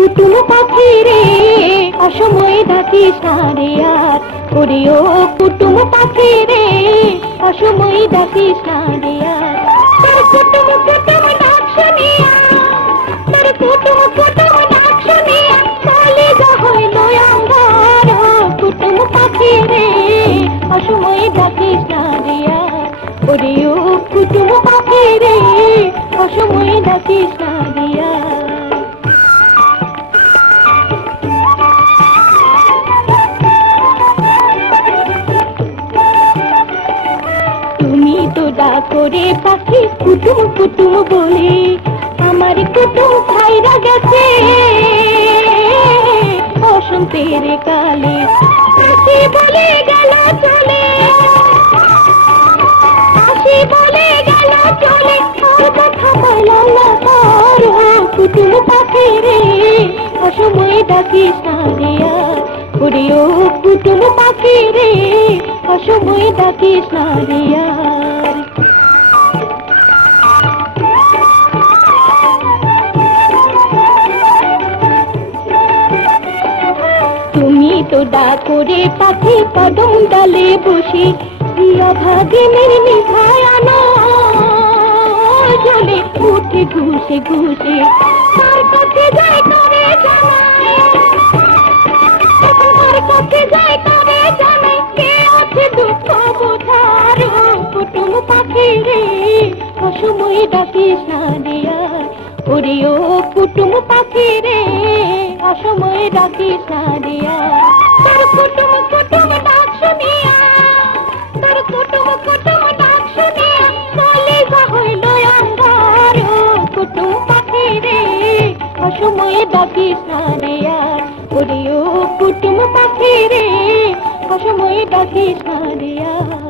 কুটুম পাখি রে অসময়ে ডাকিস না রে আর ওরে ও কুটুম পাখি রে অসময়ে ডাকিস না রে আর তোর কুটুম কুটুম ডাক শুনিয়া তোর কুটুম কুটুম ডাক শুনিয়া কলিজা হইল আঙ্গার কুটুম পাখি রে অসময়ে ডাকিস না রে আর ওরে ও কুটুম পাখি রে অসময়ে ডাকিস না রে আর করে পাখি কুটুম কুটুম বলে আমার কুটুম খাইরা গেছে বসন্তের কালে আসি বলে গেল চলে আসি বলে গেল চলে আর কথা পাইলাম না তার কুটুম পাখি রে অসময়ে ডাকিস না রে আর ওরে ও কুটুম পাখি রে অসময়ে ডাকিস না রে আর তুমি তো ডাক করে পাখি কদম ডালে বসে অভাগিনীর নিভায় আনো জলে উঠে ঘুষে ঘুষে তার কাছে যায় করে জানায় তার কাছে যায় করে জানায় কে আছে দুঃখ বোঝার কুটুম পাখি রে অসময়ে ডাকিস না রে আর ওরে ও কুটুম পাখি রে অসময়ে ডাকিস না রে আর তোর কুটুম কুটুম ডাক শুনিয়া তোর কুটুম কুটুম ডাক শুনিয়া কলিজা হইল আঙ্গার কুটুম পাখি রে অসময়ে ডাকিস না রে আর ওরে ও কুটুম পাখি রে অসময়ে ডাকিস না রে আর